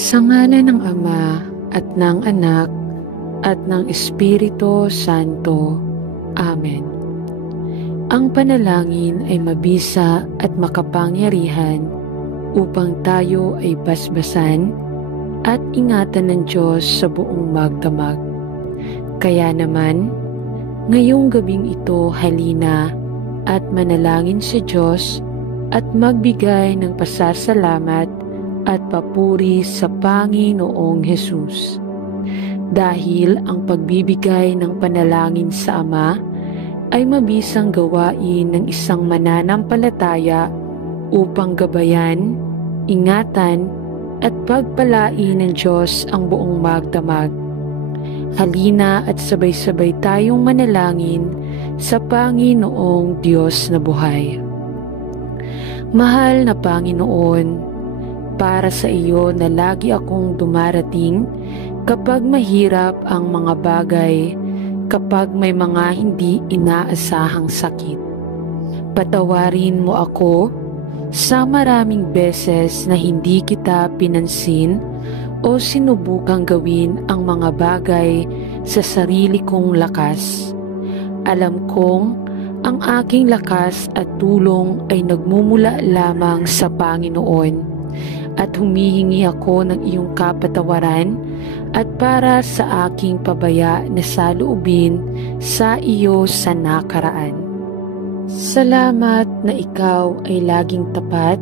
Sa ngalan ng Ama at ng Anak at ng Espiritu Santo. Amen. Ang panalangin ay mabisa at makapangyarihan upang tayo ay basbasan at ingatan ng Diyos sa buong magdamag. Kaya naman, ngayong gabing ito halina at manalangin sa Diyos at magbigay ng pasasalamat at papuri sa Panginoong Hesus. Dahil ang pagbibigay ng panalangin sa Ama ay mabisang gawain ng isang mananampalataya upang gabayan, ingatan, at pagpalain ng Diyos ang buong magdamag. Halina at sabay-sabay tayong manalangin sa Panginoong Diyos na buhay. Mahal na Panginoon, para sa iyo na lagi akong dumarating kapag mahirap ang mga bagay, kapag may mga hindi inaasahang sakit. Patawarin mo ako sa maraming beses na hindi kita pinansin o sinubukang gawin ang mga bagay sa sarili kong lakas. Alam kong ang aking lakas at tulong ay nagmumula lamang sa Panginoon at humihingi ako ng iyong kapatawaran at para sa aking pabaya na saloobin sa iyo sa nakaraan. Salamat na ikaw ay laging tapat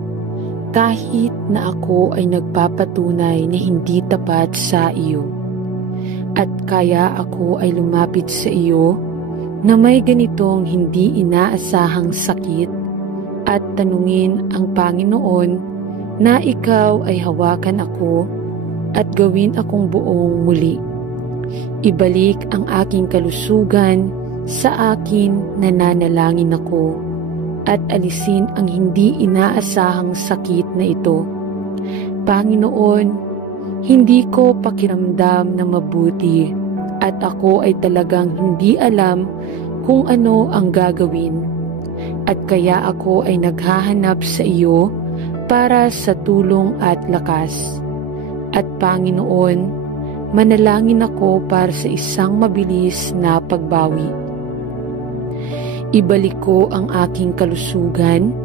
kahit na ako ay nagpapatunay na hindi tapat sa iyo. At kaya ako ay lumapit sa iyo na may ganitong hindi inaasahang sakit at tanungin ang Panginoon na ikaw ay hawakan ako at gawin akong buong muli. Ibalik ang aking kalusugan sa akin, nananalangin ako, at alisin ang hindi inaasahang sakit na ito. Panginoon, hindi ko pakiramdam na mabuti at ako ay talagang hindi alam kung ano ang gagawin. At kaya ako ay naghahanap sa iyo para sa tulong at lakas. At Panginoon, manalangin ako para sa isang mabilis na pagbawi. Ibalik ko ang aking kalusugan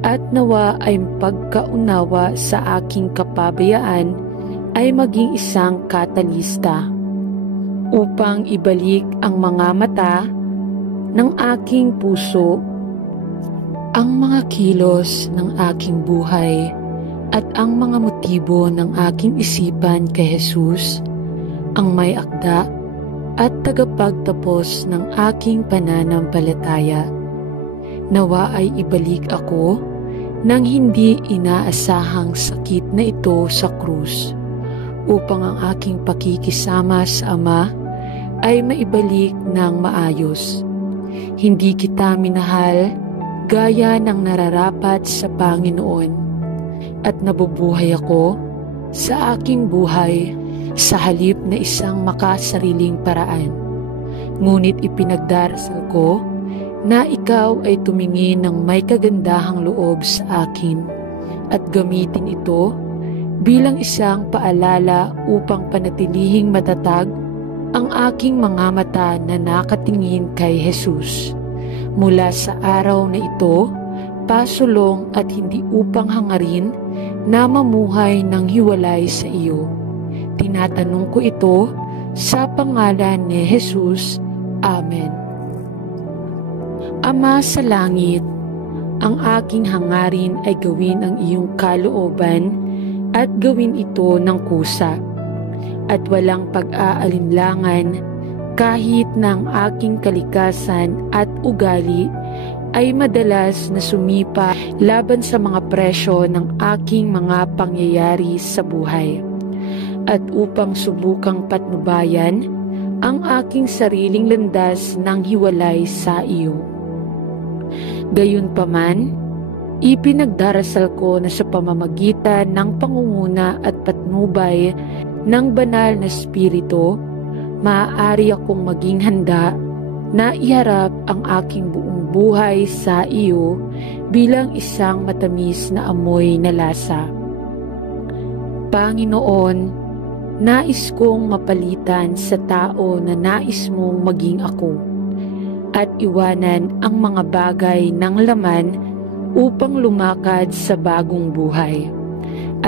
at nawa ay pagkaunawa sa aking kapabayaan ay maging isang katalista upang ibalik ang mga mata ng aking puso, ang mga kilos ng aking buhay at ang mga motibo ng aking isipan kay Jesus, ang may akda at tagapagtapos ng aking pananampalataya. Nawa ay ibalik ako ng hindi inaasahang sakit na ito sa krus, upang ang aking pakikisama sa Ama ay maibalik ng maayos. Hindi kita minahal gaya ng nararapat sa Panginoon, at nabubuhay ako sa aking buhay sa halip na isang makasariling paraan. Ngunit ipinagdarasal ko na ikaw ay tumingin ng may kagandahang loob sa akin at gamitin ito bilang isang paalala upang panatilihing matatag ang aking mga mata na nakatingin kay Jesus. Mula sa araw na ito, pasulong at hindi upang hangarin na mamuhay ng hiwalay sa iyo. Tinatanong ko ito sa pangalan ni Jesus. Amen. Ama sa langit, ang aking hangarin ay gawin ang iyong kalooban at gawin ito ng kusa at walang pag-aalinlangan kahit na ang aking kalikasan at ugali ay madalas na sumipa laban sa mga presyo ng aking mga pangyayari sa buhay. At upang subukang patnubayan ang aking sariling landas ng hiwalay sa iyo. Gayunpaman, ipinagdarasal ko na sa pamamagitan ng pangunguna at patnubay ng banal na Espiritu, maaari akong maging handa na iharap ang aking buong buhay sa iyo bilang isang matamis na amoy na lasa. Panginoon, nais kong mapalitan sa tao na nais mong maging ako, at iwanan ang mga bagay ng laman upang lumakad sa bagong buhay,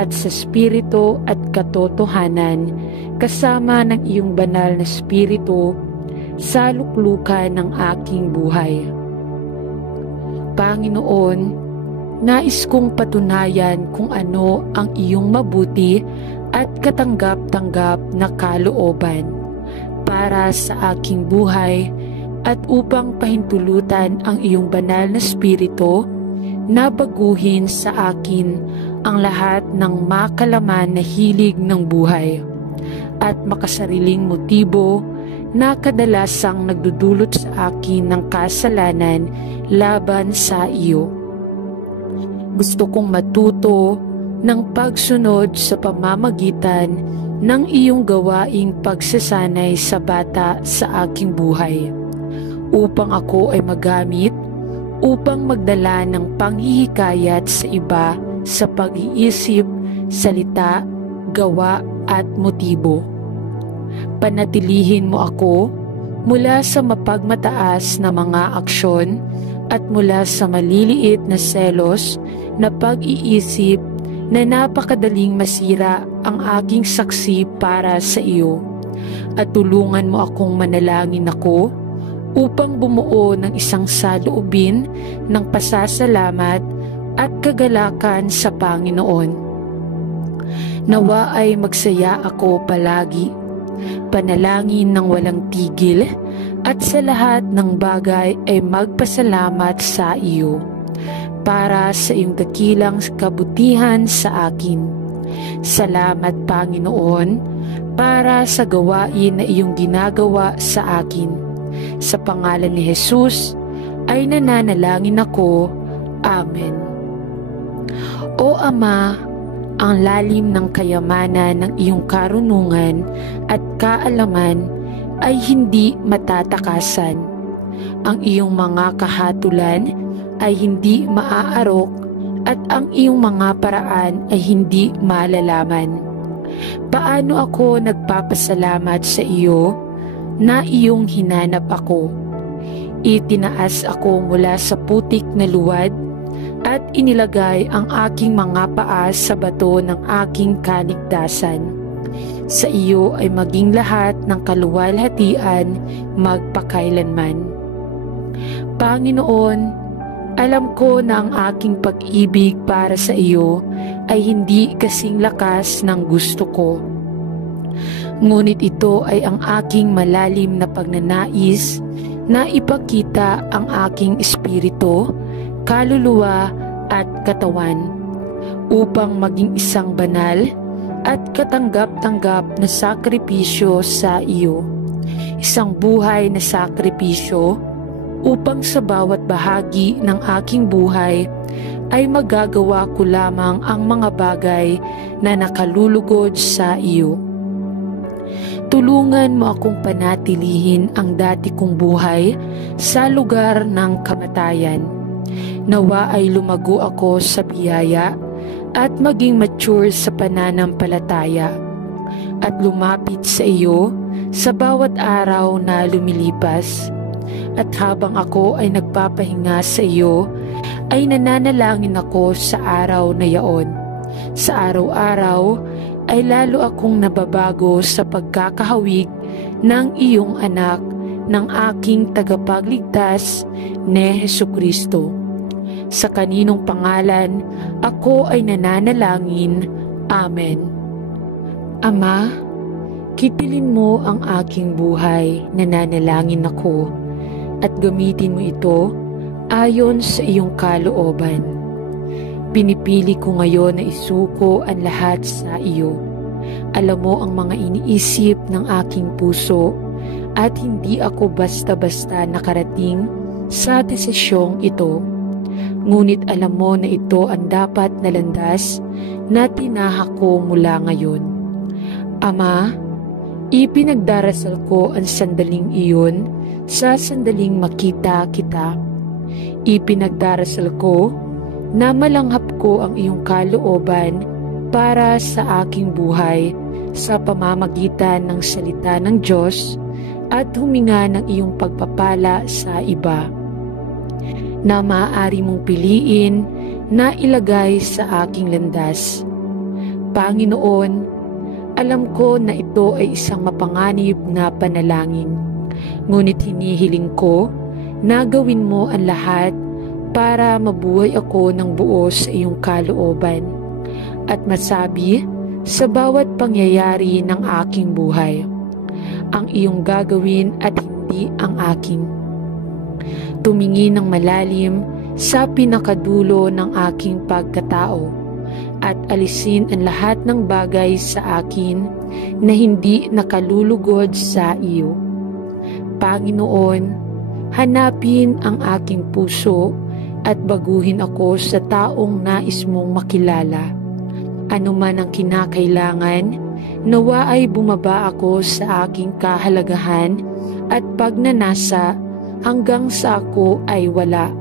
at sa spirito at katotohanan kasama ng iyong banal na spirito sa luklukan ng aking buhay. Panginoon, nais kong patunayan kung ano ang iyong mabuti at katanggap-tanggap na kalooban para sa aking buhay at upang pahintulutan ang iyong banal na spirito na baguhin sa akin ang lahat ng makalaman na hilig ng buhay at makasariling motibo na kadalasang nagdudulot sa akin ng kasalanan laban sa iyo. Gusto kong matuto ng pagsunod sa pamamagitan ng iyong gawaing pagsasanay sa bata sa aking buhay, upang ako ay magamit upang magdala ng panghihikayat sa iba sa pag-iisip, salita, gawa at motibo. Panatilihin mo ako mula sa mapagmataas na mga aksyon at mula sa maliliit na selos na pag-iisip na napakadaling masira ang aking saksi para sa iyo, at tulungan mo akong manalangin ako upang bumuo ng isang saloobin ng pasasalamat at kagalakan sa Panginoon. Nawa ay magsaya ako palagi, panalangin ng walang tigil, at sa lahat ng bagay ay magpasalamat sa iyo, para sa iyong dakilang kabutihan sa akin. Salamat, Panginoon, para sa gawain na iyong ginagawa sa akin. Sa pangalan ni Jesus ay nananalangin ako. Amen. O Ama, ang lalim ng kayamanan ng iyong karunungan at kaalaman ay hindi matatakasan. Ang iyong mga kahatulan ay hindi maaarok at ang iyong mga paraan ay hindi malalaman. Paano ako nagpapasalamat sa iyo na iyong hinanap ako? Itinaas ako mula sa putik na luwad at inilagay ang aking mga paa sa bato ng aking kaligtasan. Sa iyo ay maging lahat ng kaluwalhatian magpakailanman. Panginoon, alam ko na ang aking pag-ibig para sa iyo ay hindi kasing lakas ng gusto ko. Ngunit ito ay ang aking malalim na pagnanais na ipakita ang aking espiritu, kaluluwa at katawan upang maging isang banal at katanggap-tanggap na sakripisyo sa iyo. Isang buhay na sakripisyo upang sa bawat bahagi ng aking buhay ay magagawa ko lamang ang mga bagay na nakalulugod sa iyo. Tulungan mo akong panatilihin ang dati kong buhay sa lugar ng kamatayan. Nawa ay lumago ako sa biyaya at maging mature sa pananampalataya at lumapit sa iyo sa bawat araw na lumilipas. At habang ako ay nagpapahinga sa iyo, ay nananalangin ako sa araw na yaon. Sa araw-araw ay lalo akong nababago sa pagkakahawig ng iyong anak, ng aking tagapagligtas ni Hesukristo. Sa kaninong pangalan ako ay nananalangin. Amen. Ama, kitilin mo ang aking buhay, nananalangin ako, at gamitin mo ito ayon sa iyong kalooban. Pinipili ko ngayon na isuko ang lahat sa iyo. Alam mo ang mga iniisip ng aking puso at hindi ako basta-basta nakarating sa desisyong ito. Ngunit alam mo na ito ang dapat na landas na tinahak ko mula ngayon. Ama, ipinagdarasal ko ang sandaling iyon sa sandaling makita kita. Ipinagdarasal ko na malanghap ko ang iyong kalooban para sa aking buhay sa pamamagitan ng salita ng Diyos at huminga ng iyong pagpapala sa iba na maaari mong piliin na ilagay sa aking landas. Panginoon, alam ko na ito ay isang mapanganib na panalangin, ngunit hinihiling ko na gawin mo ang lahat para mabuhay ako ng buo sa iyong kalooban at masabi sa bawat pangyayari ng aking buhay ang iyong gagawin at hindi ang aking. Tumingin ng malalim sa pinakadulo ng aking pagkatao at alisin ang lahat ng bagay sa akin na hindi nakalulugod sa iyo. Panginoon, hanapin ang aking puso at baguhin ako sa taong nais mong makilala. Ano man ang kinakailangan, nawa ay bumaba ako sa aking kahalagahan at pagnanasa hanggang sa ako ay wala,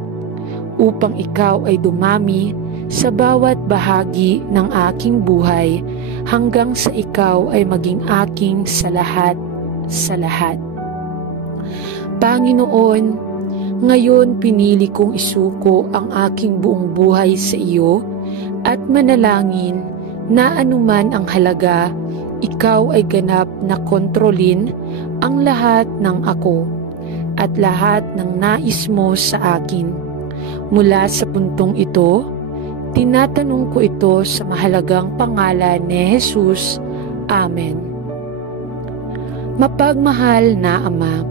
upang ikaw ay dumami sa bawat bahagi ng aking buhay hanggang sa ikaw ay maging aking sa lahat sa lahat. Panginoon, ngayon pinili kong isuko ang aking buong buhay sa iyo at manalangin na anuman ang halaga, ikaw ay ganap na kontrolin ang lahat ng ako at lahat ng nais mo sa akin. Mula sa puntong ito, tinatanong ko ito sa mahalagang pangalan ni Jesus. Amen. Mapagmahal na Ama,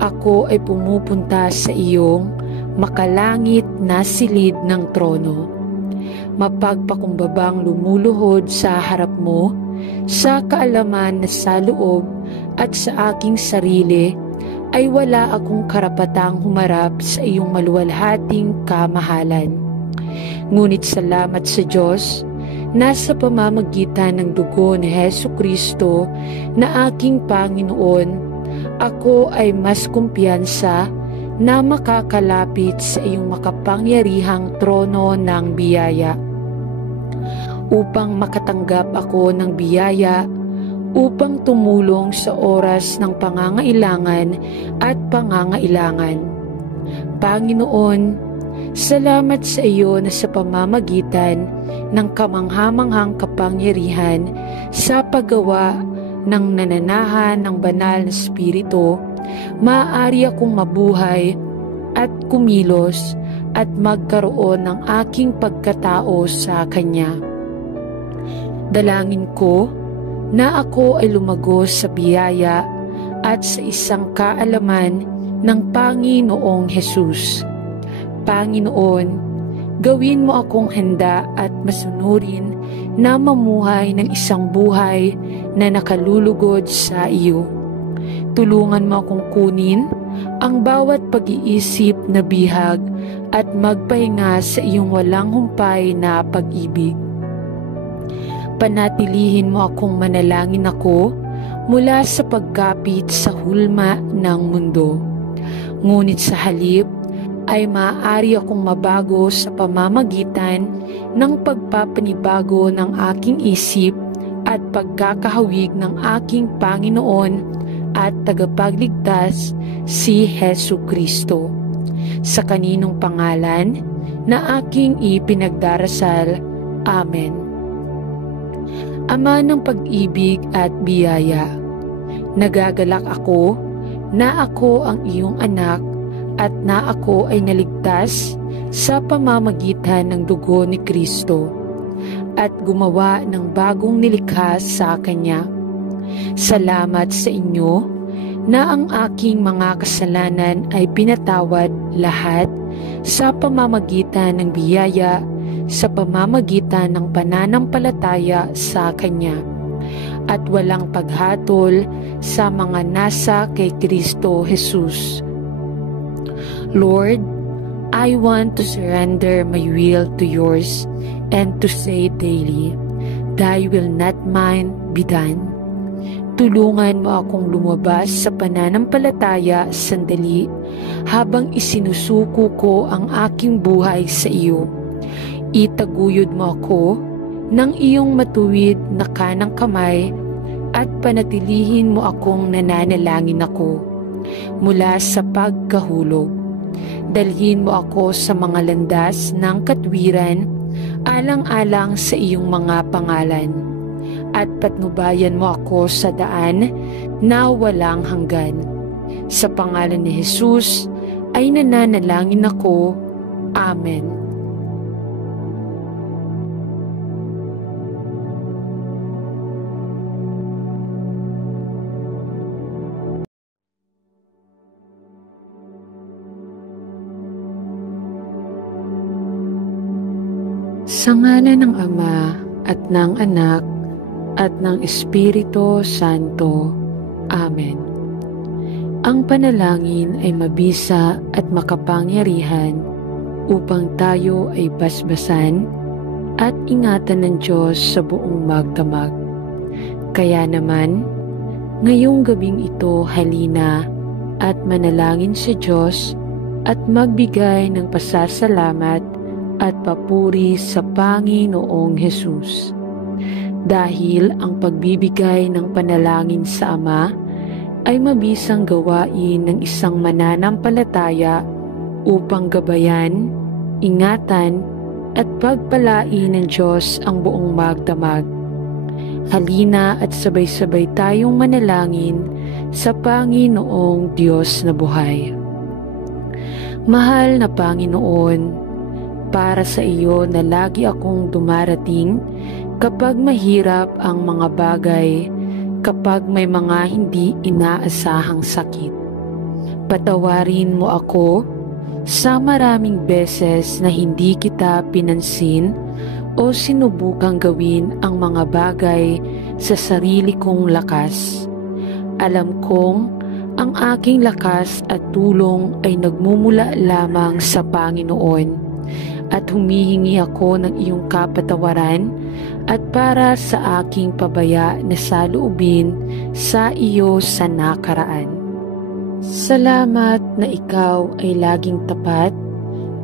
ako ay pumupunta sa iyong makalangit na silid ng trono. Mapagpakumbabang lumuluhod sa harap mo, sa kaalaman na sa loob at sa aking sarili ay wala akong karapatang humarap sa iyong maluwalhating kamahalan. Ngunit salamat sa Diyos na sa pamamagitan ng dugo ni Hesukristo na aking Panginoon, ako ay mas kumpiyansa na makakalapit sa iyong makapangyarihang trono ng biyaya. Upang makatanggap ako ng biyaya, upang tumulong sa oras ng pangangailangan at pangangailangan. Panginoon, salamat sa iyo na sa pamamagitan ng kamanghamanghang kapangyarihan sa paggawa ng nananahan ng banal na Espiritu, maaari akong mabuhay at kumilos at magkaroon ng aking pagkatao sa Kanya. Dalangin ko na ako ay lumagos sa biyaya at sa isang kaalaman ng Panginoong Hesus. Panginoon, gawin mo akong handa at masunurin na mamuhay ng isang buhay na nakalulugod sa iyo. Tulungan mo akong kunin ang bawat pag-iisip na bihag at magpahinga sa iyong walang humpay na pag-ibig. Panatilihin mo akong manalangin ako mula sa pagkapit sa hulma ng mundo. Ngunit sa halip ay maaari akong mabago sa pamamagitan ng pagpapanibago ng aking isip at pagkakahawig ng aking Panginoon at tagapagligtas si Hesukristo. Sa kaninong pangalan na aking ipinagdarasal. Amen. Ama ng pag-ibig at biyaya, nagagalak ako na ako ang iyong anak at na ako ay naligtas sa pamamagitan ng dugo ni Kristo at gumawa ng bagong nilikha sa Kanya. Salamat sa inyo na ang aking mga kasalanan ay pinatawad lahat sa pamamagitan ng biyaya sa pamamagitan ng pananampalataya sa Kanya at walang paghatol sa mga nasa kay Kristo Jesus. Lord, I want to surrender my will to yours and to say daily, Thy will not mine be done. Tulungan mo akong lumabas sa pananampalataya sandali habang isinusuko ko ang aking buhay sa iyo. Itaguyod mo ako ng iyong matuwid na kanang kamay at panatilihin mo akong nananalangin ako mula sa pagkahulog. Dalhin mo ako sa mga landas ng katwiran alang-alang sa iyong mga pangalan at patnubayan mo ako sa daan na walang hanggan. Sa pangalan ni Jesus ay nananalangin ako. Amen. Sa ngalan ng Ama at ng Anak at ng Espiritu Santo. Amen. Ang panalangin ay mabisa at makapangyarihan upang tayo ay basbasan at ingatan ng Diyos sa buong magdamag. Kaya naman, ngayong gabing ito halina at manalangin sa Diyos at magbigay ng pasasalamat at papuri sa Panginoong Hesus. Dahil ang pagbibigay ng panalangin sa Ama ay mabisang gawain ng isang mananampalataya upang gabayan, ingatan, at pagpalain ng Diyos ang buong magdamag. Halina at sabay-sabay tayong manalangin sa Panginoong Diyos na buhay. Mahal na Panginoon, para sa iyo na lagi akong dumarating kapag mahirap ang mga bagay, kapag may mga hindi inaasahang sakit. Patawarin mo ako sa maraming beses na hindi kita pinansin o sinubukang gawin ang mga bagay sa sarili kong lakas. Alam kong ang aking lakas at tulong ay nagmumula lamang sa Panginoon. At humihingi ako ng iyong kapatawaran at para sa aking pabaya na saloobin sa iyo sa nakaraan. Salamat na ikaw ay laging tapat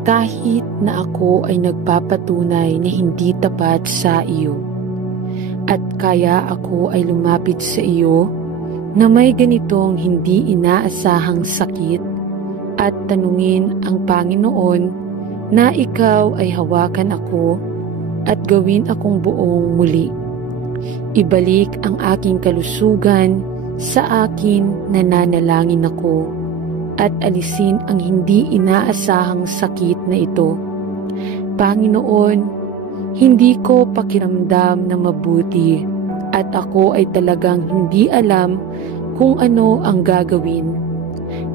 kahit na ako ay nagpapatunay na hindi tapat sa iyo. At kaya ako ay lumapit sa iyo na may ganitong hindi inaasahang sakit at tanungin ang Panginoon na ikaw ay hawakan ako at gawin akong buong muli. Ibalik ang aking kalusugan sa akin, nananalangin ako, at alisin ang hindi inaasahang sakit na ito. Panginoon, hindi ko pakiramdam na mabuti at ako ay talagang hindi alam kung ano ang gagawin.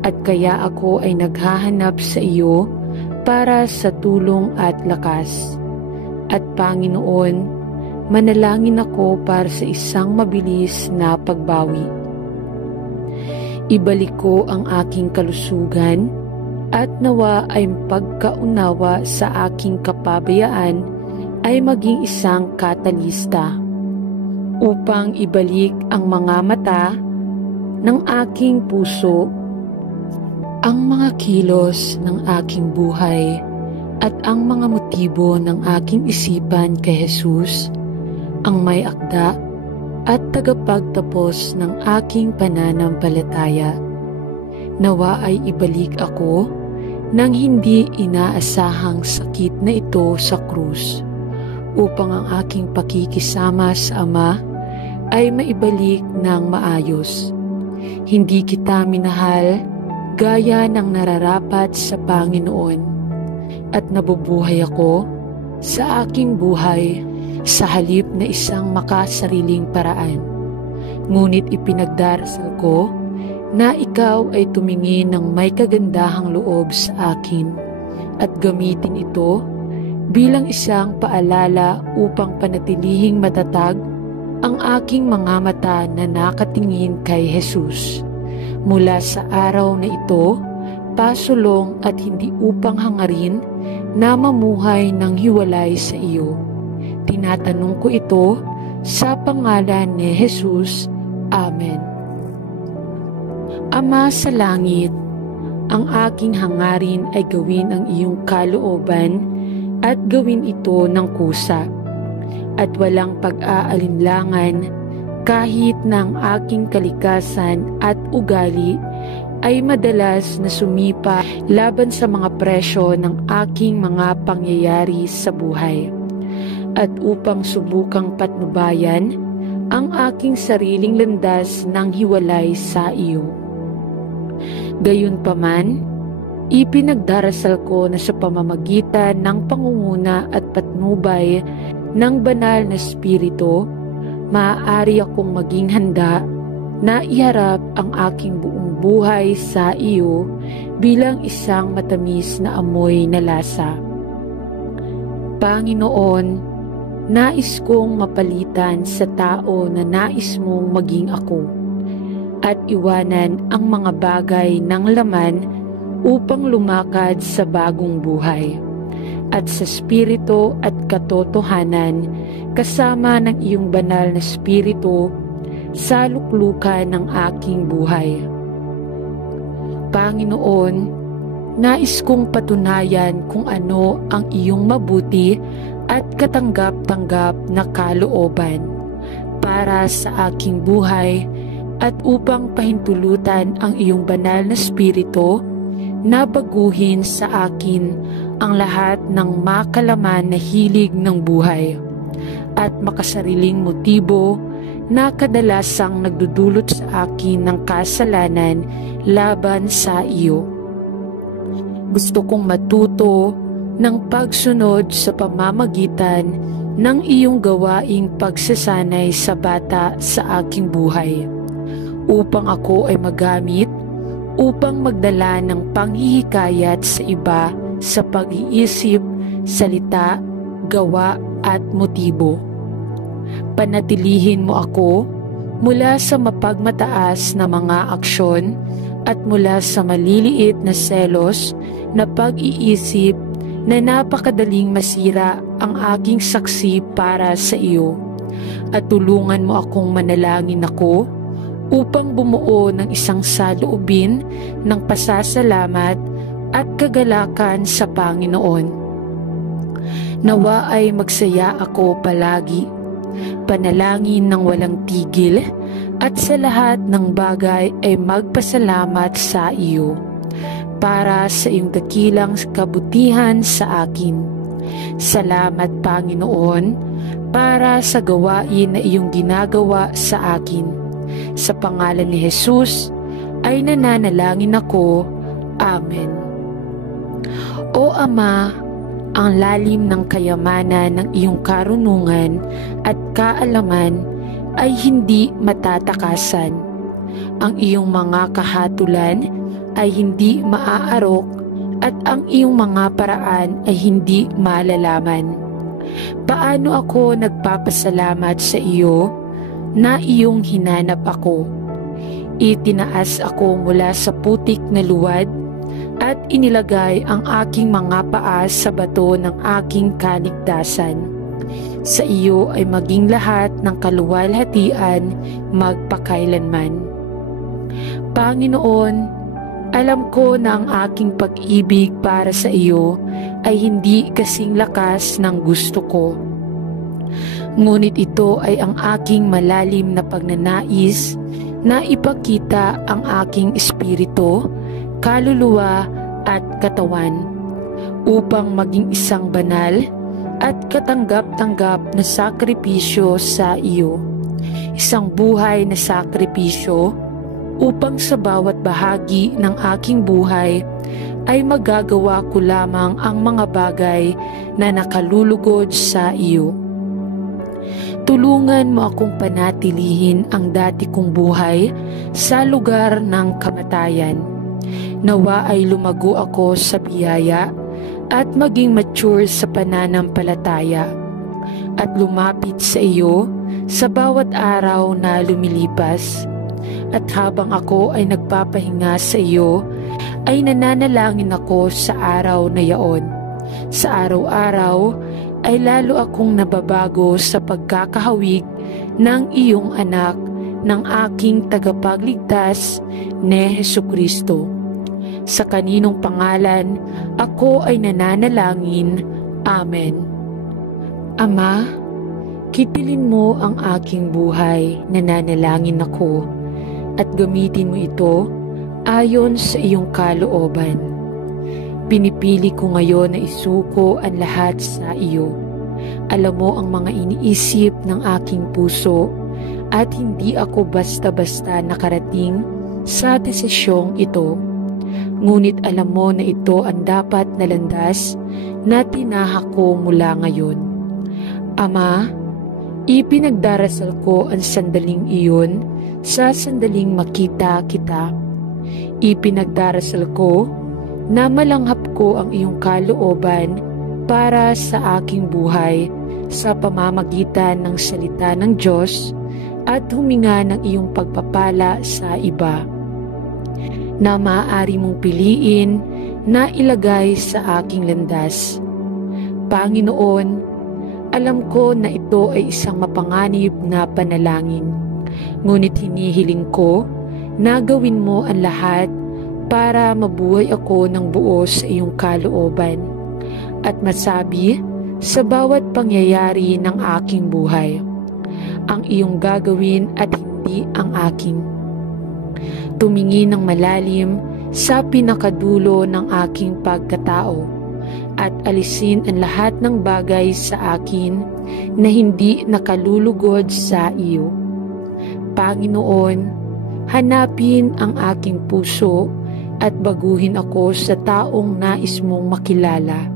At kaya ako ay naghahanap sa iyo para sa tulong at lakas. At Panginoon, manalangin ako para sa isang mabilis na pagbawi. Ibalik ko ang aking kalusugan at nawa ay pagkaunawa sa aking kapabayaan ay maging isang katalista upang ibalik ang mga mata ng aking puso, ang mga kilos ng aking buhay at ang mga motibo ng aking isipan kay Jesus, ang may akda at tagapagtapos ng aking pananampalataya. Nawa ay ibalik ako ng hindi inaasahang sakit na ito sa krus, upang ang aking pakikisama sa Ama ay maibalik ng maayos. Hindi kita minahal gaya ng nararapat sa Panginoon, at nabubuhay ako sa aking buhay sa halip na isang makasariling paraan. Ngunit ipinagdarasal ko na ikaw ay tumingin ng may kagandahang loob sa akin at gamitin ito bilang isang paalala upang panatilihing matatag ang aking mga mata na nakatingin kay Jesus. Mula sa araw na ito, pasulong at hindi upang hangarin na mamuhay ng hiwalay sa iyo. Tinatanong ko ito sa pangalan ni Jesus. Amen. Ama sa langit, ang aking hangarin ay gawin ang iyong kalooban at gawin ito ng kusa. at walang pag-aalinlangan kahit na ang aking kalikasan at ugali ay madalas na sumipa laban sa mga presyo ng aking mga pangyayari sa buhay. At upang subukang patnubayan ang aking sariling landas ng hiwalay sa iyo. Gayunpaman, ipinagdarasal ko na sa pamamagitan ng pangunguna at patnubay ng banal na Espiritu, maaari akong maging handa na iharap ang aking buong buhay sa iyo bilang isang matamis na amoy na lasa. Panginoon, nais kong mapalitan sa tao na nais mong maging ako at iwanan ang mga bagay ng laman upang lumakad sa bagong buhay at sa spirito at katotohanan kasama ng iyong banal na spirito sa luklukan ng aking buhay. Panginoon, nais kong patunayan kung ano ang iyong mabuti at katanggap-tanggap na kalooban para sa aking buhay at upang pahintulutan ang iyong banal na spirito na baguhin sa akin ang lahat ng makalaman na hilig ng buhay at makasariling motibo na kadalasang nagdudulot sa akin ng kasalanan laban sa iyo. Gusto kong matuto ng pagsunod sa pamamagitan ng iyong gawaing pagsasanay sa bata sa aking buhay, upang ako ay magamit upang magdala ng panghihikayat sa iba sa pag-iisip, salita, gawa at motibo. Panatilihin mo ako mula sa mapagmataas na mga aksyon at mula sa maliliit na selos na pag-iisip na napakadaling masira ang aking saksi para sa iyo, at tulungan mo akong manalangin ako upang bumuo ng isang saloobin ng pasasalamat at kagalakan sa Panginoon. Nawa ay magsaya ako palagi, panalangin ng walang tigil, at sa lahat ng bagay ay magpasalamat sa iyo para sa iyong dakilang kabutihan sa akin. Salamat, Panginoon, para sa gawain na iyong ginagawa sa akin. Sa pangalan ni Jesus ay nananalangin ako. Amen. O Ama, ang lalim ng kayamanan ng iyong karunungan at kaalaman ay hindi matatakasan. Ang iyong mga kahatulan ay hindi maaarok at ang iyong mga paraan ay hindi malalaman. Paano ako nagpapasalamat sa iyo na iyong hinanap ako? Itinaas ako mula sa putik na luwad at inilagay ang aking mga paa sa bato ng aking kaligtasan. Sa iyo ay maging lahat ng kaluwalhatian magpakailanman. Panginoon, alam ko na ang aking pag-ibig para sa iyo ay hindi kasing lakas ng gusto ko. Ngunit ito ay ang aking malalim na pagnanais na ipakita ang aking espiritu, kaluluwa at katawan upang maging isang banal at katanggap-tanggap na sakripisyo sa iyo. Isang buhay na sakripisyo upang sa bawat bahagi ng aking buhay ay magagawa ko lamang ang mga bagay na nakalulugod sa iyo. Tulungan mo akong panatilihin ang dati kong buhay sa lugar ng kamatayan. Nawa ay lumago ako sa biyaya at maging mature sa pananampalataya at lumapit sa iyo sa bawat araw na lumilipas. At habang ako ay nagpapahinga sa iyo, ay nananalangin ako sa araw na yaon. Sa araw-araw ay lalo akong nababago sa pagkakahawig ng iyong anak, ng aking tagapagligtas ni Hesukristo. Sa kaninong pangalan ako ay nananalangin. Amen. Ama, Kitilin mo ang aking buhay, nananalangin ako, at gamitin mo ito ayon sa iyong kalooban. Pinipili ko ngayon na isuko ang lahat sa iyo. Alam mo ang mga iniisip ng aking puso at hindi ako basta-basta nakarating sa desisyong ito. Ngunit alam mo na ito ang dapat na landas na tinahak ko mula ngayon. Ama, ipinagdarasal ko ang sandaling iyon sa sandaling makita kita. Ipinagdarasal ko na malanghap ko ang iyong kalooban para sa aking buhay sa pamamagitan ng salita ng Diyos at huminga ng iyong pagpapala sa iba na maaari mong piliin na ilagay sa aking landas. Panginoon, alam ko na ito ay isang mapanganib na panalangin, ngunit hinihiling ko na gawin mo ang lahat para mabuhay ako ng buo sa iyong kalooban at masabi sa bawat pangyayari ng aking buhay ang iyong gagawin at hindi ang aking. Tumingin ng malalim sa pinakadulo ng aking pagkatao at alisin ang lahat ng bagay sa akin na hindi nakalulugod sa iyo. Panginoon, hanapin ang aking puso at baguhin ako sa taong nais mong makilala.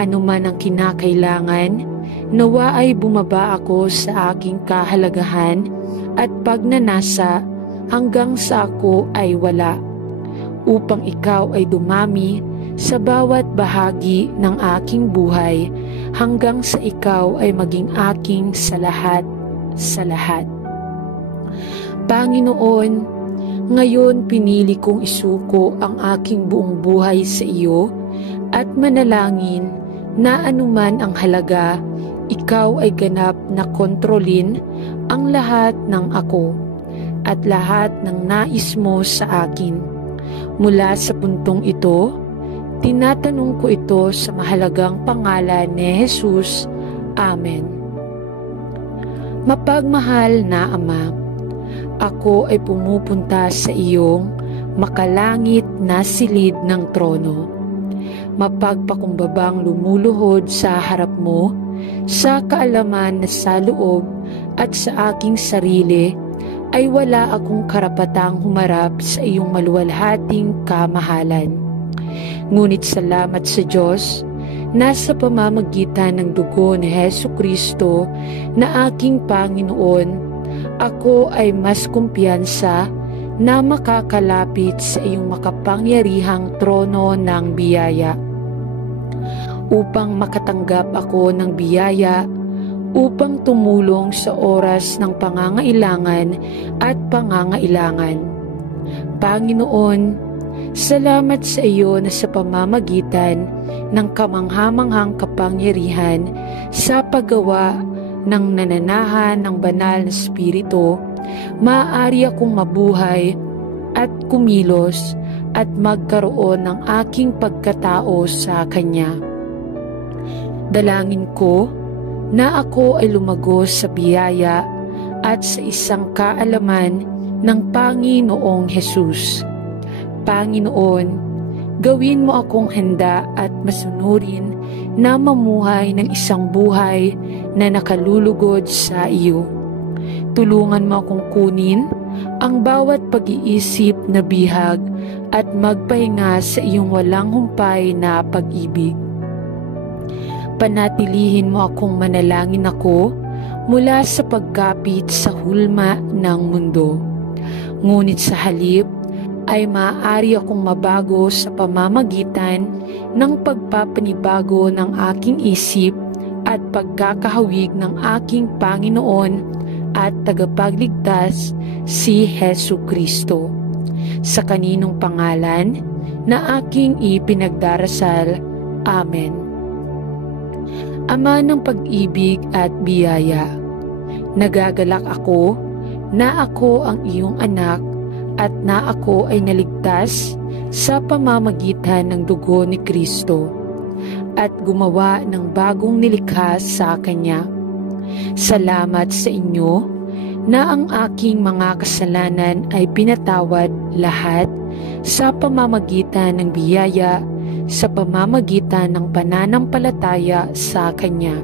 Ano man ang kinakailangan, nawa ay bumaba ako sa aking kahalagahan at pagnanasa hanggang sa ako ay wala, upang ikaw ay dumami sa bawat bahagi ng aking buhay hanggang sa ikaw ay maging aking sa lahat sa lahat. Panginoon, ngayon pinili kong isuko ang aking buong buhay sa iyo at manalangin na anuman ang halaga, ikaw ay ganap na kontrolin ang lahat ng ako at lahat ng nais mo sa akin. Mula sa puntong ito, tinatanong ko ito sa mahalagang pangalan ni Jesus. Amen. Mapagmahal na Ama, ako ay pumupunta sa iyong makalangit na silid ng trono. Mapagpakumbabang lumuluhod sa harap mo, sa kaalaman na sa loob at sa aking sarili ay wala akong karapatang humarap sa iyong maluwalhating kamahalan. Ngunit salamat sa Diyos na sa pamamagitan ng dugo ni Hesukristo na aking Panginoon, ako ay mas kumpiyansa na makakalapit sa iyong makapangyarihang trono ng biyaya. Upang makatanggap ako ng biyaya, upang tumulong sa oras ng pangangailangan at pangangailangan. Panginoon, salamat sa iyo na sa pamamagitan ng kamanghamanghang kapangyarihan sa paggawa ng nananahan ng banal na Espiritu, maaari akong mabuhay at kumilos at magkaroon ng aking pagkatao sa Kanya. Dalangin ko na ako ay lumagos sa biyaya at sa isang kaalaman ng Panginoong Hesus. Panginoon, gawin mo akong handa at masunurin na mamuhay ng isang buhay na nakalulugod sa iyo. Tulungan mo akong kunin ang bawat pag-iisip na bihag at magpahinga sa iyong walang humpay na pag-ibig. Panatilihin mo akong manalangin ako mula sa pagkapit sa hulma ng mundo. Ngunit sa halip ay maaari akong mabago sa pamamagitan ng pagpapanibago ng aking isip at pagkakahawig ng aking Panginoon at tagapagligtas si Hesukristo. Sa kaninong pangalan na aking ipinagdarasal. Amen. Ama ng pag-ibig at biyaya, nagagalak ako na ako ang iyong anak at na ako ay naligtas sa pamamagitan ng dugo ni Kristo at gumawa ng bagong nilikha sa Kanya. Salamat sa inyo na ang aking mga kasalanan ay pinatawad lahat sa pamamagitan ng biyaya, sa pamamagitan ng pananampalataya sa Kanya,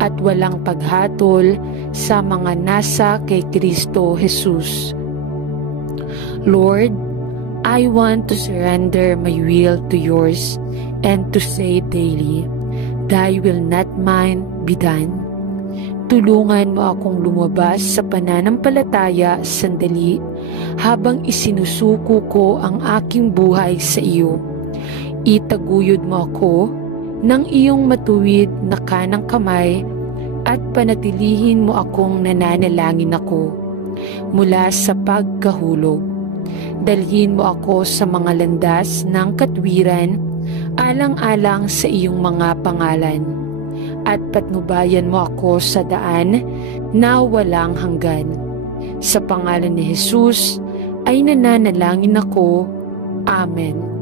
at walang paghatol sa mga nasa kay Kristo Jesus. Lord, I want to surrender my will to yours and to say daily, Thy will not mine be done. Tulungan mo akong lumabas sa pananampalataya sandali habang isinusuko ko ang aking buhay sa iyo. Itaguyod mo ako ng iyong matuwid na kanang kamay at panatilihin mo akong nananalangin ako mula sa pagkahulog. Dalhin mo ako sa mga landas ng katwiran alang-alang sa iyong mga pangalan, at patnubayan mo ako sa daan na walang hanggan. Sa pangalan ni Jesus ay nananalangin ako. Amen.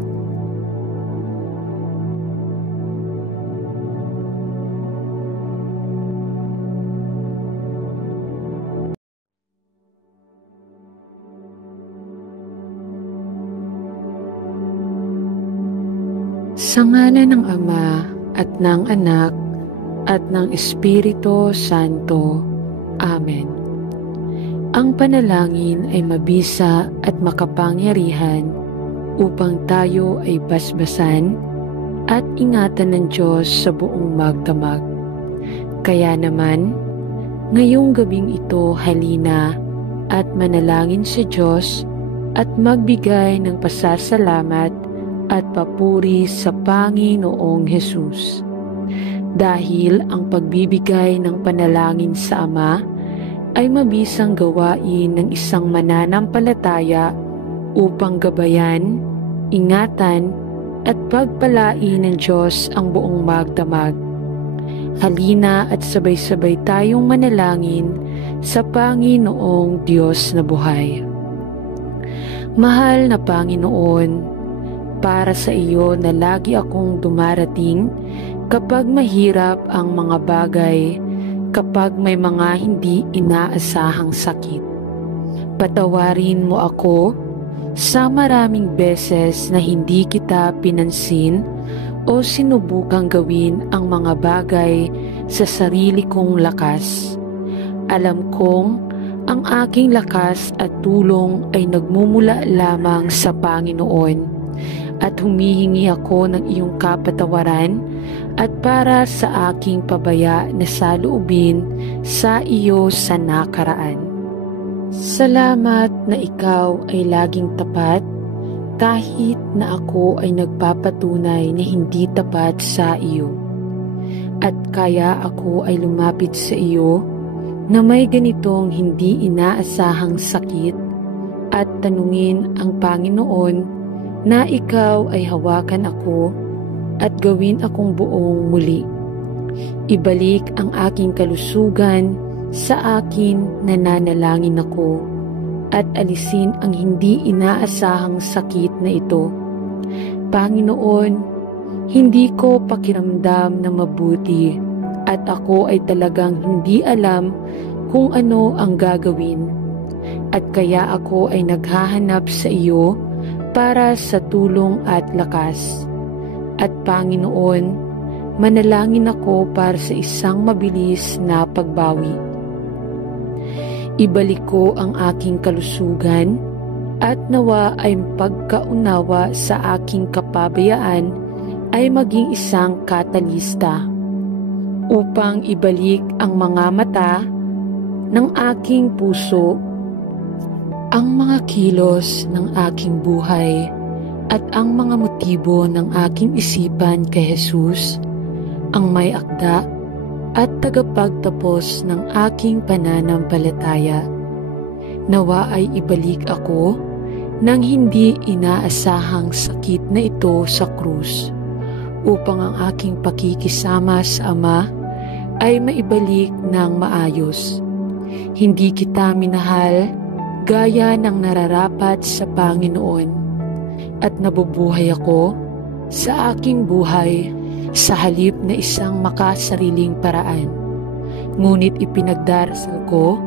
Sa ngalan ng Ama at ng Anak at ng Espiritu Santo. Amen. Ang panalangin ay mabisa at makapangyarihan upang tayo ay basbasan at ingatan ng Diyos sa buong magdamag. Kaya naman, ngayong gabing ito halina at manalangin sa Diyos at magbigay ng pasasalamat at papuri sa Panginoong Hesus. Dahil ang pagbibigay ng panalangin sa Ama ay mabisang gawain ng isang mananampalataya upang gabayan, ingatan at pagpalain ng Diyos ang buong magdamag. Halina at sabay-sabay tayong manalangin sa Panginoong Diyos na buhay. Mahal na Panginoon, para sa iyo na lagi akong dumarating kapag mahirap ang mga bagay, kapag may mga hindi inaasahang sakit. Patawarin mo ako sa maraming beses na hindi kita pinansin o sinubukang gawin ang mga bagay sa sarili kong lakas. Alam kong ang aking lakas at tulong ay nagmumula lamang sa Panginoon, at humihingi ako ng iyong kapatawaran at para sa aking pabaya na saloobin sa iyo sa nakaraan. Salamat na ikaw ay laging tapat kahit na ako ay nagpapatunay na hindi tapat sa iyo. At kaya ako ay lumapit sa iyo na may ganitong hindi inaasahang sakit at tanungin ang Panginoon na ikaw ay hawakan ako at gawin akong buong muli. Ibalik ang aking kalusugan sa akin, nananalangin ako, at alisin ang hindi inaasahang sakit na ito. Panginoon, hindi ko pakiramdam na mabuti at ako ay talagang hindi alam kung ano ang gagawin. At kaya ako ay naghahanap sa iyo para sa tulong at lakas. At Panginoon, manalangin ako para sa isang mabilis na pagbawi. Ibalik ko ang aking kalusugan at nawa ay pagkaunawa sa aking kapabayaan ay maging isang katalista upang ibalik ang mga mata ng aking puso, ang mga kilos ng aking buhay at ang mga motibo ng aking isipan kay Jesus, ang may akda at tagapagtapos ng aking pananampalataya. Nawa ay ibalik ako ng hindi inaasahang sakit na ito sa krus, upang ang aking pakikisama sa Ama ay maibalik ng maayos. Hindi kita minahal gaya ng nararapat sa Panginoon, at nabubuhay ako sa aking buhay sa halip na isang makasariling paraan. Ngunit ipinagdarasal ko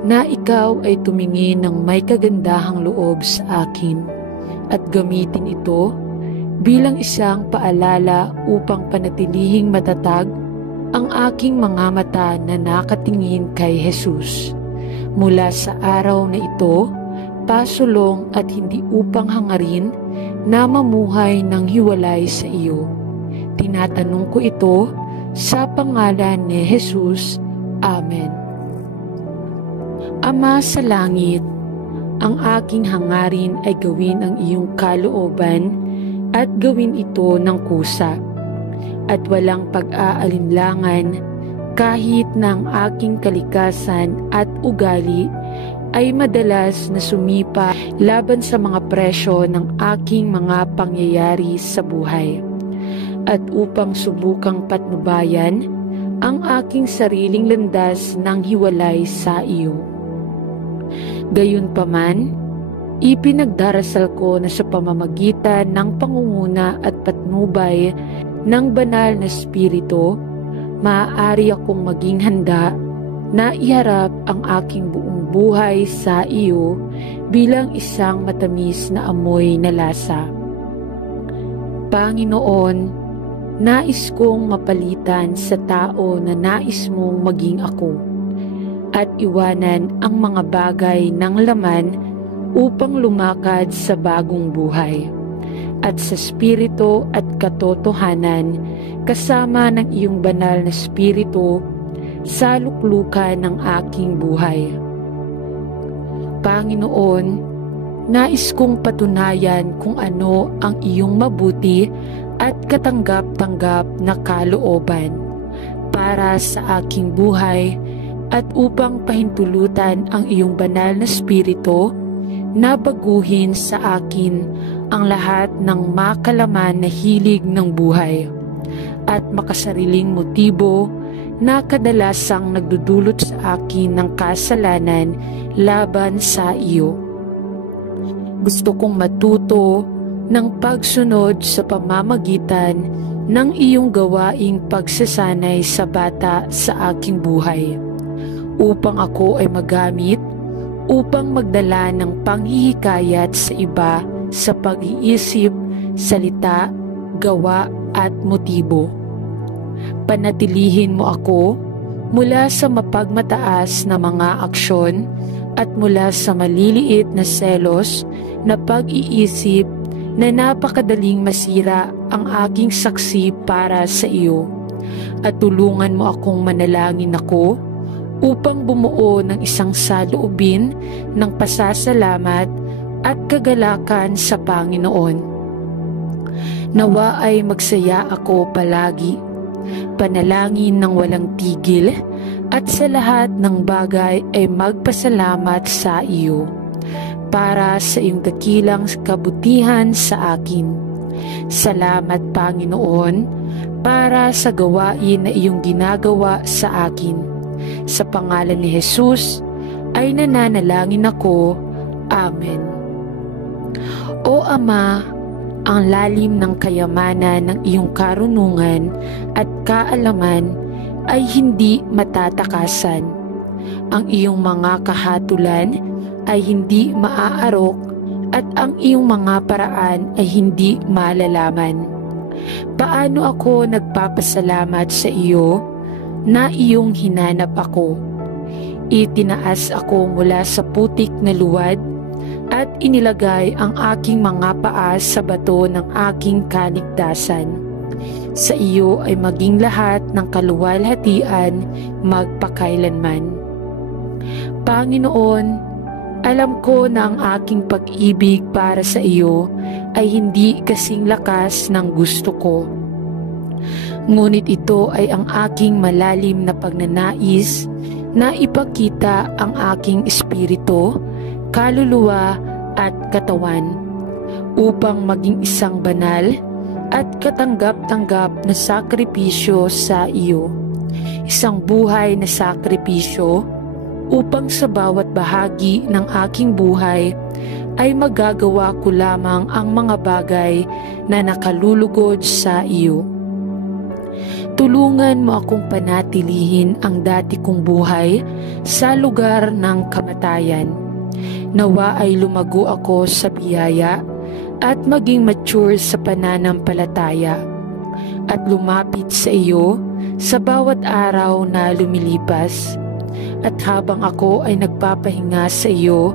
na ikaw ay tumingin ng may kagandahang loob sa akin at gamitin ito bilang isang paalala upang panatilihing matatag ang aking mga mata na nakatingin kay Jesus. Mula sa araw na ito, pasulong at hindi upang hangarin na mamuhay ng hiwalay sa iyo. Tinatanong ko ito sa pangalan ni Jesus. Amen. Ama sa langit, ang aking hangarin ay gawin ang iyong kalooban at gawin ito ng kusa at walang pag-aalinlangan kahit na ang aking kalikasan at ugali ay madalas na sumipa laban sa mga presyo ng aking mga pangyayari sa buhay at upang subukang patnubayan ang aking sariling landas ng hiwalay sa iyo. Gayunpaman, ipinagdarasal ko na sa pamamagitan ng pangunguna at patnubay ng banal na Espiritu, maaari akong maging handa na iharap ang aking buong buhay sa iyo bilang isang matamis na amoy na lasa. Panginoon, nais kong mapalitan sa tao na nais mong maging ako at iwanan ang mga bagay ng laman upang lumakad sa bagong buhay at sa Espiritu at katotohanan kasama ng iyong banal na Espiritu sa luklukan ng aking buhay. Panginoon, nais kong patunayan kung ano ang iyong mabuti at katanggap-tanggap na kalooban para sa aking buhay at upang pahintulutan ang iyong banal na Espiritu na baguhin sa akin ang lahat ng makalaman na hilig ng buhay at makasariling motibo na kadalasang nagdudulot sa akin ng kasalanan laban sa iyo. Gusto kong matuto ng pagsunod sa pamamagitan ng iyong gawaing pagsasanay sa bata sa aking buhay, upang ako ay magamit upang magdala ng panghihikayat sa iba sa pag-iisip, salita, gawa at motibo. Panatilihin mo ako mula sa mapagmataas na mga aksyon at mula sa maliliit na selos na pag-iisip na napakadaling masira ang aking saksi para sa iyo. At tulungan mo akong manalangin ako upang bumuo ng isang saloobin ng pasasalamat at kagalakan sa Panginoon. Nawa ay magsaya ako palagi, panalangin ng walang tigil, at sa lahat ng bagay ay magpasalamat sa iyo, para sa iyong dakilang kabutihan sa akin. Salamat, Panginoon, para sa gawain na iyong ginagawa sa akin. Sa pangalan ni Jesus ay nananalangin ako. Amen. O Ama, ang lalim ng kayamanan ng iyong karunungan at kaalaman ay hindi matatakasan. Ang iyong mga kahatulan ay hindi maaarok at ang iyong mga paraan ay hindi malalaman. Paano ako nagpapasalamat sa iyo na iyong hinanap ako? Itinaas ako mula sa putik na luwad at inilagay ang aking mga paa sa bato ng aking kaligtasan. Sa iyo ay maging lahat ng kaluwalhatian magpakailanman. Panginoon, alam ko na ang aking pag-ibig para sa iyo ay hindi kasing lakas ng gusto ko. Ngunit ito ay ang aking malalim na pagnanais na ipakita ang aking espiritu, kaluluwa at katawan upang maging isang banal at katanggap-tanggap na sakripisyo sa iyo. Isang buhay na sakripisyo upang sa bawat bahagi ng aking buhay ay magagawa ko lamang ang mga bagay na nakalulugod sa iyo. Tulungan mo akong panatilihin ang dati kong buhay sa lugar ng kamatayan. Nawa ay lumago ako sa biyaya at maging mature sa pananampalataya at lumapit sa iyo sa bawat araw na lumilipas. At habang ako ay nagpapahinga sa iyo,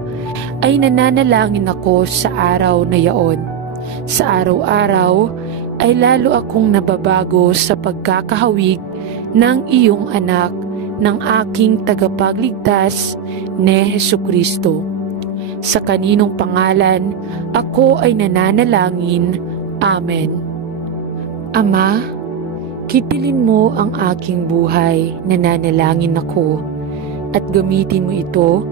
ay nananalangin ako sa araw na yaon. Sa araw-araw ay lalo akong nababago sa pagkakahawig ng iyong anak, ng aking tagapagligtas ni Hesukristo. Sa kaninong pangalan ako ay nananalangin. Amen. Ama, kitilin mo ang aking buhay, nananalangin ako, at gamitin mo ito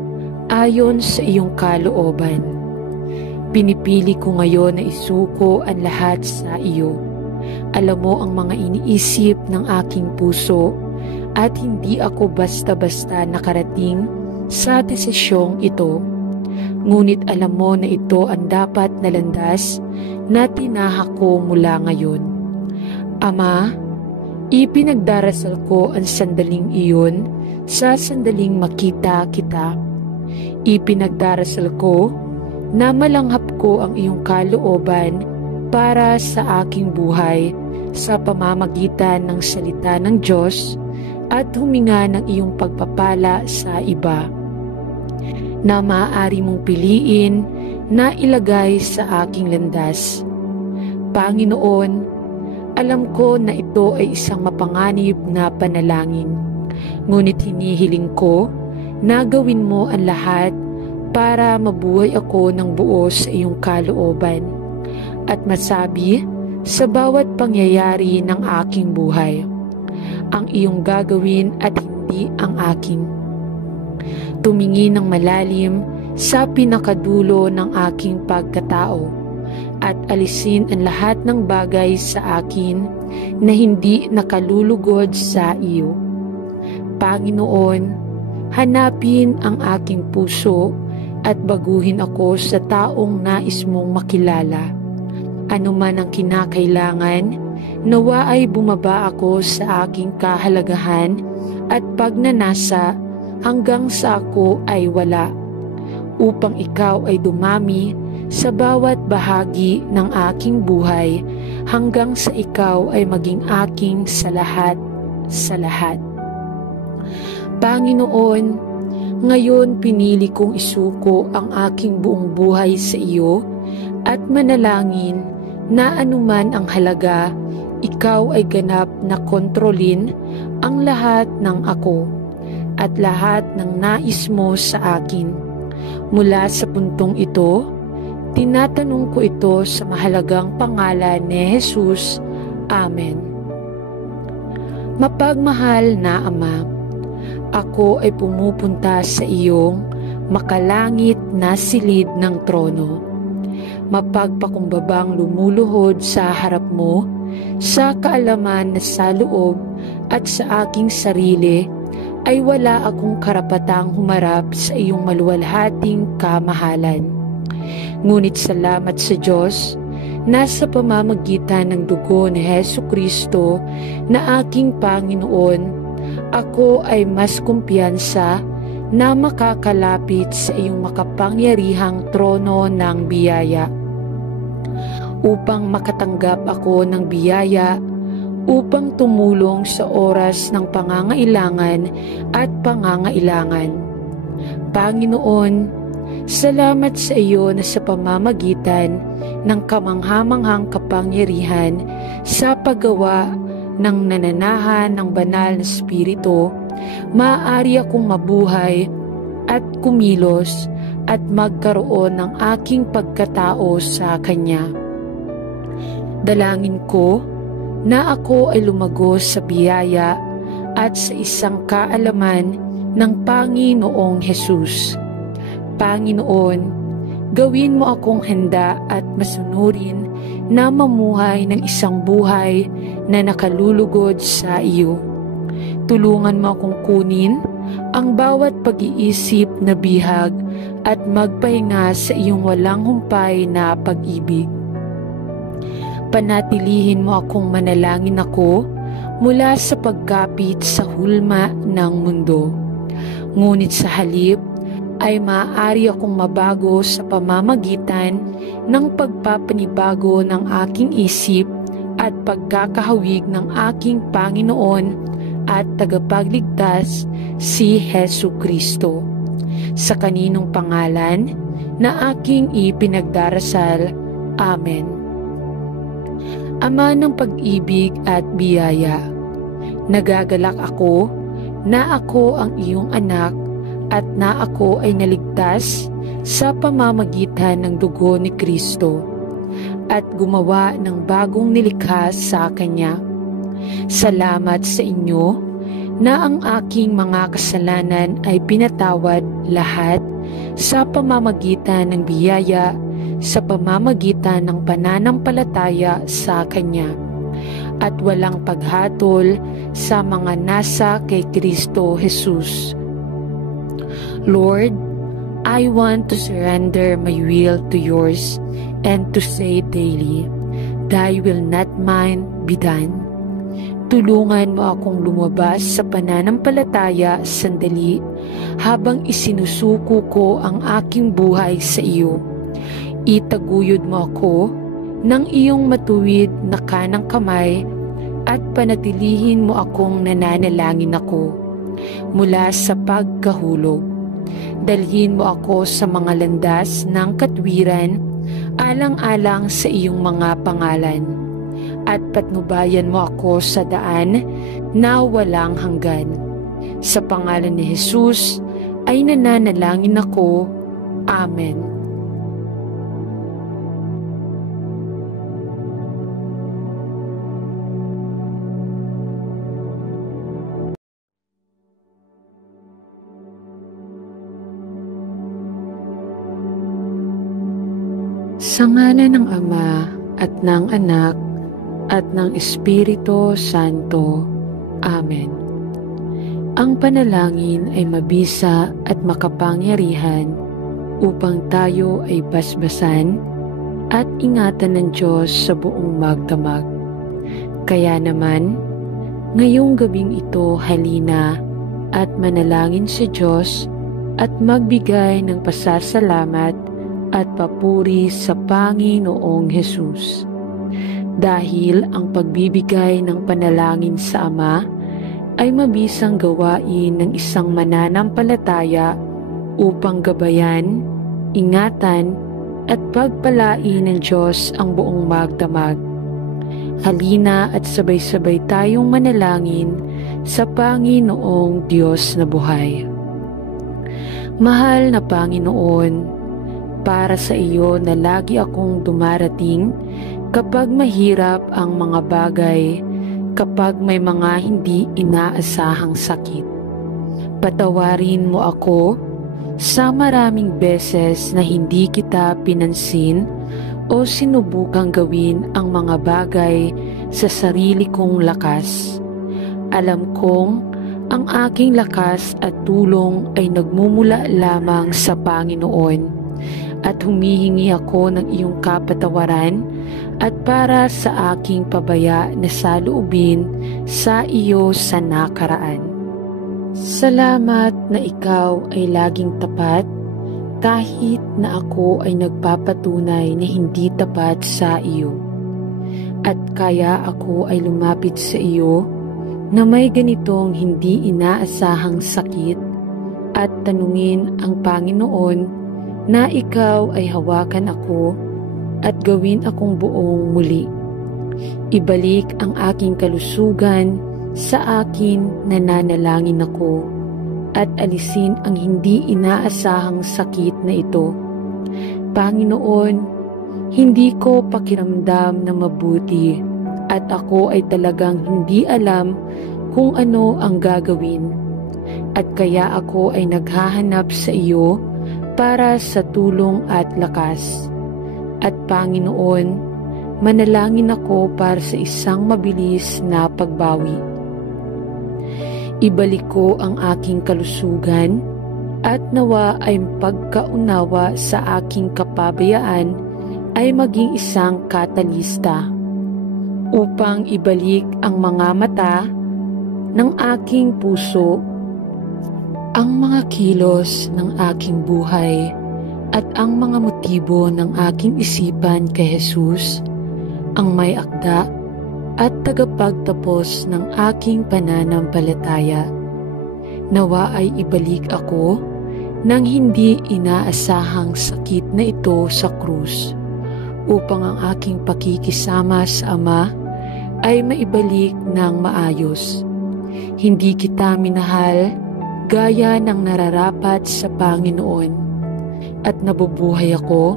ayon sa iyong kalooban. Pinipili ko ngayon na isuko ang lahat sa iyo. Alam mo ang mga iniisip ng aking puso at hindi ako basta-basta nakarating sa desisyong ito. Ngunit alam mo na ito ang dapat na landas na tinahak ko mula ngayon. Ama, ipinagdarasal ko ang sandaling iyon sa sandaling makita kita. Ipinagdarasal ko na malanghap ko ang iyong kalooban para sa aking buhay sa pamamagitan ng salita ng Diyos at huminga ng iyong pagpapala sa iba, na maaari mong piliin na ilagay sa aking landas. Panginoon, alam ko na ito ay isang mapanganib na panalangin, ngunit hinihiling ko na gawin mo ang lahat para mabuhay ako ng buo sa iyong kalooban at masabi sa bawat pangyayari ng aking buhay, ang iyong gagawin at hindi ang akin. Tumingin ng malalim sa pinakadulo ng aking pagkatao at alisin ang lahat ng bagay sa akin na hindi nakalulugod sa iyo. Panginoon, hanapin ang aking puso at baguhin ako sa taong nais mong makilala. Ano man ang kinakailangan, nawa ay bumaba ako sa aking kahalagahan at pagnanasa hanggang sa ako ay wala, upang ikaw ay dumami sa bawat bahagi ng aking buhay hanggang sa ikaw ay maging aking sa lahat sa lahat. Panginoon, ngayon pinili kong isuko ang aking buong buhay sa iyo at manalangin na anuman ang halaga, ikaw ay ganap na kontrolin ang lahat ng ako at lahat ng nais mo sa akin. Mula sa puntong ito, tinatanong ko ito sa mahalagang pangalan ni Jesus. Amen. Mapagmahal na Ama, ako ay pumupunta sa iyong makalangit na silid ng trono. Mapagpakumbabang lumuluhod sa harap mo, sa kaalaman na sa loob at sa aking sarili ay wala akong karapatang humarap sa iyong maluwalhating kamahalan. Ngunit salamat sa Diyos na sa pamamagitan ng dugo ni Hesukristo na aking Panginoon, ako ay mas kumpiyansa na makakalapit sa iyong makapangyarihang trono ng biyaya, upang makatanggap ako ng biyaya, upang tumulong sa oras ng pangangailangan at pangangailangan. Panginoon, salamat sa iyo na sa pamamagitan ng kamanghamanghang kapangyarihan sa paggawa ng nananahan ng banal na Espiritu, maaari akong mabuhay at kumilos at magkaroon ng aking pagkatao sa Kanya. Dalangin ko na ako ay lumago sa biyaya at sa isang kaalaman ng Panginoong Hesus. Panginoon, gawin mo akong handa at masunurin na mamuhay ng isang buhay na nakalulugod sa iyo. Tulungan mo akong kunin ang bawat pag-iisip na bihag at magpahinga sa iyong walang humpay na pag-ibig. Panatilihin mo akong manalangin ako mula sa pagkapit sa hulma ng mundo. Ngunit sa halip ay maaari akong mabago sa pamamagitan ng pagpapanibago ng aking isip at pagkakahawig ng aking Panginoon at tagapagligtas si Hesu Kristo. Sa kaninong pangalan na aking ipinagdarasal. Amen. Ama ng pag-ibig at biyaya, nagagalak ako na ako ang iyong anak at na ako ay naligtas sa pamamagitan ng dugo ni Kristo at gumawa ng bagong nilikha sa Kanya. Salamat sa inyo na ang aking mga kasalanan ay pinatawad lahat sa pamamagitan ng biyaya sa pamamagitan ng pananampalataya sa Kanya at walang paghatol sa mga nasa kay Kristo Jesus. Lord, I want to surrender my will to yours and to say daily, Thy will not mine be done. Tulungan mo akong lumabas sa pananampalataya sandali habang isinusuko ko ang aking buhay sa iyo. Itaguyod mo ako ng iyong matuwid na kanang kamay at panatilihin mo akong nananalangin ako mula sa pagkahulog. Dalhin mo ako sa mga landas ng katwiran alang-alang sa iyong mga pangalan at patnubayan mo ako sa daan na walang hanggan. Sa pangalan ni Jesus ay nananalangin ako. Amen. Sa ngalan ng Ama at ng Anak at ng Espiritu Santo. Amen. Ang panalangin ay mabisa at makapangyarihan upang tayo ay basbasan at ingatan ng Diyos sa buong magdamag. Kaya naman, ngayong gabing ito halina at manalangin sa Diyos at magbigay ng pasasalamat at papuri sa Panginoong Hesus. Dahil ang pagbibigay ng panalangin sa Ama ay mabisang gawain ng isang mananampalataya upang gabayan, ingatan, at pagpalain ng Diyos ang buong magdamag. Halina at sabay-sabay tayong manalangin sa Panginoong Diyos na buhay. Mahal na Panginoon, para sa iyo na lagi akong dumarating kapag mahirap ang mga bagay, kapag may mga hindi inaasahang sakit. Patawarin mo ako sa maraming beses na hindi kita pinansin o sinubukang gawin ang mga bagay sa sarili kong lakas. Alam kong ang aking lakas at tulong ay nagmumula lamang sa Panginoon. At humihingi ako ng iyong kapatawaran at para sa aking pabaya na saloobin sa iyo sa nakaraan. Salamat na ikaw ay laging tapat kahit na ako ay nagpapatunay na hindi tapat sa iyo. At kaya ako ay lumapit sa iyo na may ganitong hindi inaasahang sakit at tanungin ang Panginoon na ikaw ay hawakan ako at gawin akong buong muli. Ibalik ang aking kalusugan sa akin, nananalangin ako, at alisin ang hindi inaasahang sakit na ito. Panginoon, hindi ko pakiramdam na mabuti at ako ay talagang hindi alam kung ano ang gagawin. At kaya ako ay naghahanap sa iyo para sa tulong at lakas. At Panginoon, manalangin ako para sa isang mabilis na pagbawi. Ibalik ko ang aking kalusugan at nawa ay pagkaunawa sa aking kapabayaan ay maging isang katalista upang ibalik ang mga mata ng aking puso, ang mga kilos ng aking buhay at ang mga motibo ng aking isipan kay Jesus, ang may akda at tagapagtapos ng aking pananampalataya. Nawa ay ibalik ako ng hindi inaasahang sakit na ito sa krus, upang ang aking pakikisama sa Ama ay maibalik ng maayos. Hindi kita minahal gaya ng nararapat sa Panginoon, at nabubuhay ako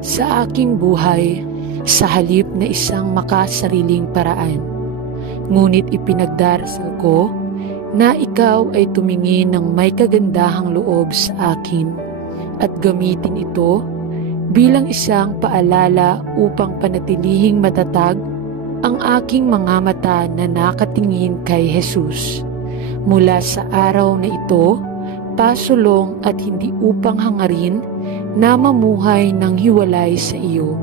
sa aking buhay sa halip na isang makasariling paraan. Ngunit ipinagdarasal ko na ikaw ay tumingin ng may kagandahang loob sa akin at gamitin ito bilang isang paalala upang panatilihing matatag ang aking mga mata na nakatingin kay Jesus. Mula sa araw na ito, pasulong at hindi upang hangarin na mamuhay ng hiwalay sa iyo.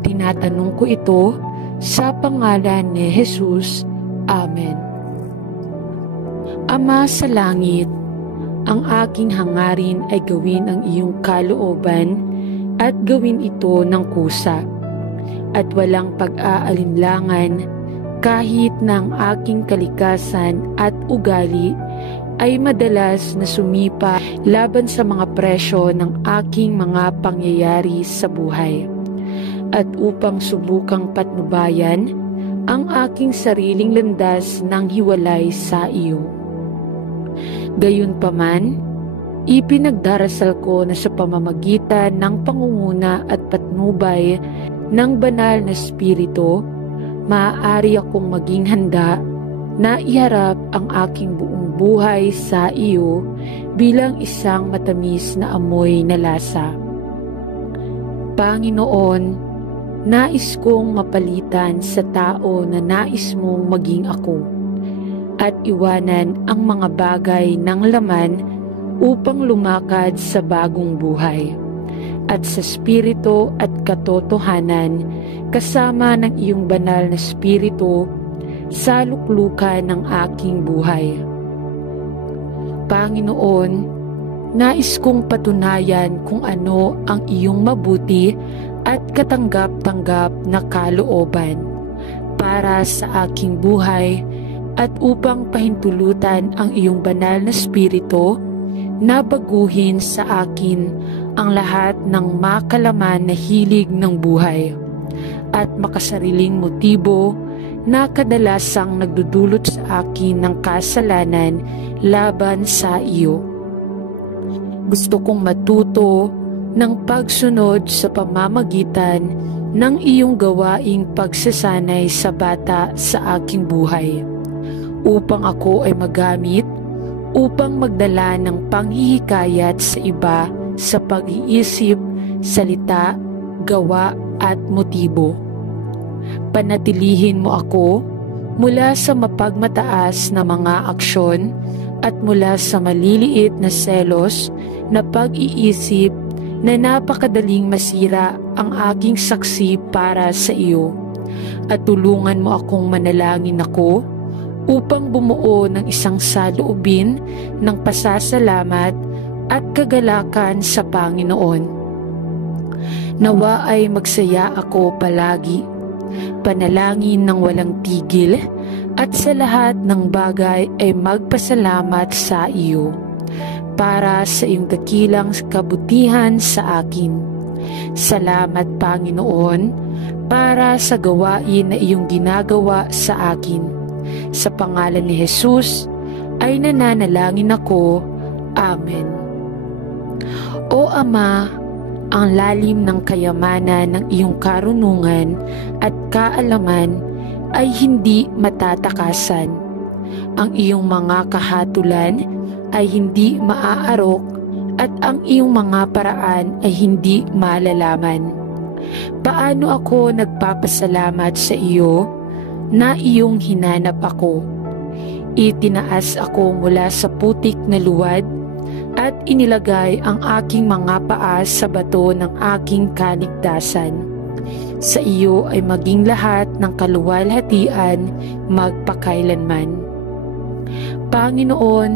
Tinatanong ko ito sa pangalan ni Jesus. Amen. Ama sa langit, ang aking hangarin ay gawin ang iyong kalooban at gawin ito ng kusa, at walang pag-aalinlangan kahit na ang aking kalikasan at ugali ay madalas na sumipa laban sa mga presyo ng aking mga pangyayari sa buhay, at upang subukang patnubayan ang aking sariling landas ng hiwalay sa iyo. Gayunpaman, ipinagdarasal ko na sa pamamagitan ng pangunguna at patnubay ng banal na Espiritu, maaari akong maging handa na iharap ang aking buong buhay sa iyo bilang isang matamis na amoy na lasa. Panginoon, nais kong mapalitan sa tao na nais mong maging ako, at iwanan ang mga bagay ng laman upang lumakad sa bagong buhay, at sa Espiritu at katotohanan kasama ng iyong banal na Espiritu sa luklukan ng aking buhay. Panginoon, nais kong patunayan kung ano ang iyong mabuti at katanggap-tanggap na kalooban para sa aking buhay, at upang pahintulutan ang iyong banal na Espiritu na baguhin sa akin ang lahat ng makalaman na hilig ng buhay at makasariling motibo na kadalasang nagdudulot sa akin ng kasalanan laban sa iyo. Gusto kong matuto ng pagsunod sa pamamagitan ng iyong gawaing pagsasanay sa bata sa aking buhay, upang ako ay magamit upang magdala ng panghihikayat sa iba sa pag-iisip, salita, gawa at motibo. Panatilihin mo ako mula sa mapagmataas na mga aksyon at mula sa maliliit na selos na pag-iisip na napakadaling masira ang aking saksi para sa iyo, at tulungan mo akong manalangin ako upang bumuo ng isang saloobin ng pasasalamat at kagalakan sa Panginoon. Nawa ay magsaya ako palagi, panalangin ng walang tigil, at sa lahat ng bagay ay magpasalamat sa iyo para sa iyong dakilang kabutihan sa akin. Salamat, Panginoon, para sa gawain na iyong ginagawa sa akin. Sa pangalan ni Jesus ay nananalangin ako. Amen. O Ama, ang lalim ng kayamanan ng iyong karunungan at kaalaman ay hindi matatakasan. Ang iyong mga kahatulan ay hindi maaarok, at ang iyong mga paraan ay hindi malalaman. Paano ako nagpapasalamat sa iyo na iyong hinanap ako. Itinaas ako mula sa putik na luwad at inilagay ang aking mga paa sa bato ng aking kaligtasan. Sa iyo ay maging lahat ng kaluwalhatian magpakailanman. Panginoon,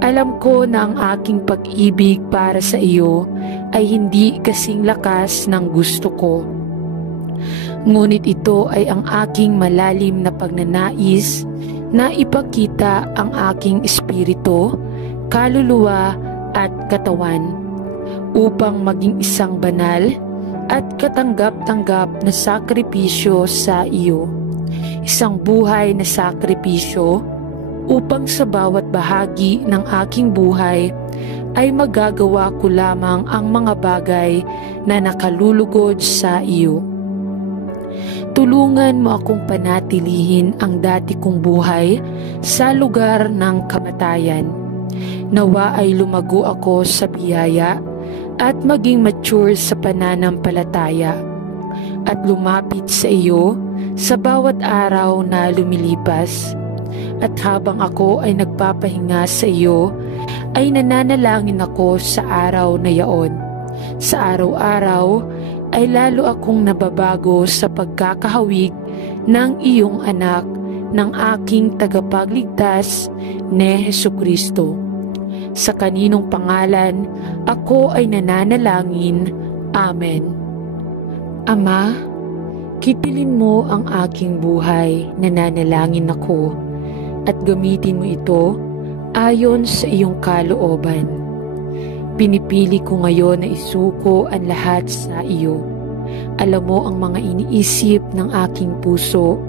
alam ko na ang aking pag-ibig para sa iyo ay hindi kasing lakas ng gusto ko. Ngunit ito ay ang aking malalim na pagnanais na ipakita ang aking espiritu, kaluluwa at katawan upang maging isang banal at katanggap-tanggap na sakripisyo sa iyo. Isang buhay na sakripisyo upang sa bawat bahagi ng aking buhay ay magagawa ko lamang ang mga bagay na nakalulugod sa iyo. Tulungan mo akong panatilihin ang dati kong buhay sa lugar ng kamatayan. Nawa ay lumago ako sa biyaya at maging mature sa pananampalataya at lumapit sa iyo sa bawat araw na lumilipas. At habang ako ay nagpapahinga sa iyo, ay nananalangin ako sa araw na yaon. Sa araw-araw ay lalo akong nababago sa pagkakahawig ng iyong anak, ng aking tagapagligtas ni Hesukristo. Sa kaninong pangalan, ako ay nananalangin. Amen. Ama, kitilin mo ang aking buhay, nananalangin ako, at gamitin mo ito ayon sa iyong kalooban. Pinipili ko ngayon na isuko ang lahat sa iyo. Alam mo ang mga iniisip ng aking puso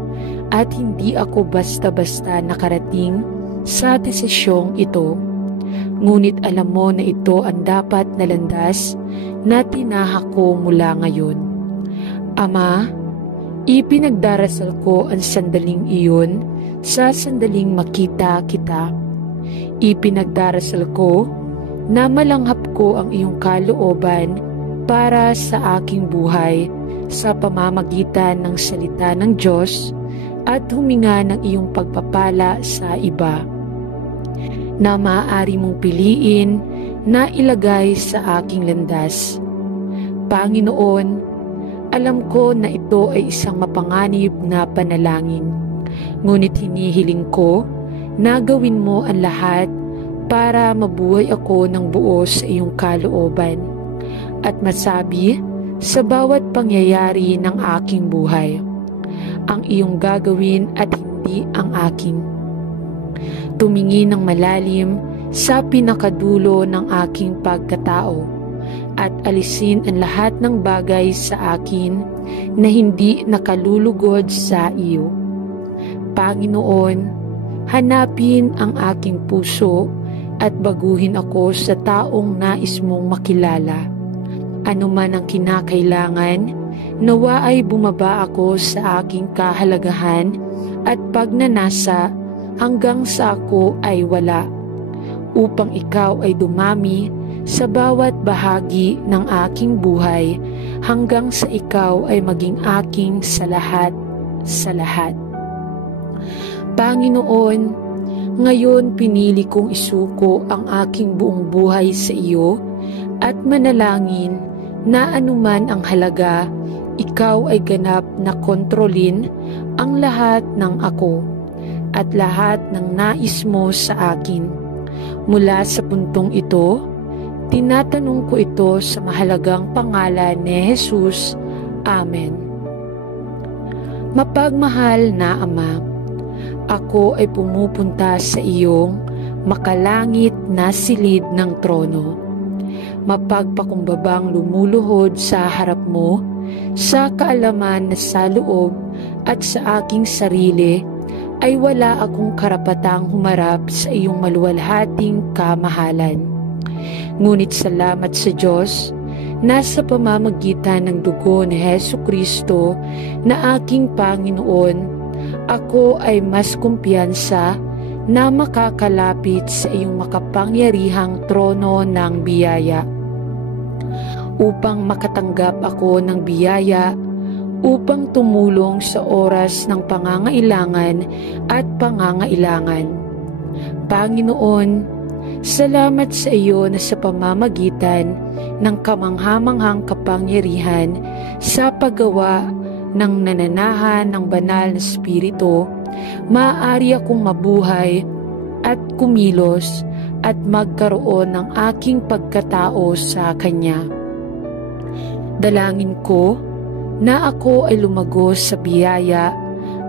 at hindi ako basta-basta nakarating sa desisyong ito. Ngunit alam mo na ito ang dapat na landas na tinahak ko mula ngayon. Ama, ipinagdarasal ko ang sandaling iyon sa sandaling makita kita. Ipinagdarasal ko na malanghap ko ang iyong kalooban para sa aking buhay sa pamamagitan ng salita ng Diyos at huminga ng iyong pagpapala sa iba na maaari mong piliin na ilagay sa aking landas. Panginoon, alam ko na ito ay isang mapanganib na panalangin, ngunit hinihiling ko na gawin mo ang lahat para mabuhay ako ng buo sa iyong kalooban at masabi sa bawat pangyayari ng aking buhay ang iyong gagawin at hindi ang aking. Tumingin ng malalim sa pinakadulo ng aking pagkatao at alisin ang lahat ng bagay sa akin na hindi nakalulugod sa iyo. Panginoon, hanapin ang aking puso at baguhin ako sa taong nais mong makilala. Ano man ang kinakailangan, nawa ay bumaba ako sa aking kahalagahan at pagnanasa hanggang sa ako ay wala, upang ikaw ay dumami sa bawat bahagi ng aking buhay hanggang sa ikaw ay maging aking sa lahat sa lahat. Panginoon, ngayon pinili kong isuko ang aking buong buhay sa iyo at manalangin na anuman ang halaga, ikaw ay ganap na kontrolin ang lahat ng ako at lahat ng nais mo sa akin. Mula sa puntong ito, tinatanong ko ito sa mahalagang pangalan ni Jesus. Amen. Mapagmahal na Ama, ako ay pumupunta sa iyong makalangit na silid ng trono. Mapagpakumbabang lumuluhod sa harap mo, sa kaalaman na sa loob at sa aking sarili ay wala akong karapatang humarap sa iyong maluwalhating kamahalan. Ngunit salamat sa Diyos na sa pamamagitan ng dugo ni Hesukristo na aking Panginoon, ako ay mas kumpiyansa na makakalapit sa iyong makapangyarihang trono ng biyaya. Upang makatanggap ako ng biyaya, upang tumulong sa oras ng pangangailangan at pangangailangan. Panginoon, Salamat sa iyo na sa pamamagitan ng kamanghamanghang kapangyarihan sa paggawa ng nananahan ng banal na Espiritu, maaari akong mabuhay at kumilos at magkaroon ng aking pagkatao sa Kanya. Dalangin ko na ako ay lumagos sa biyaya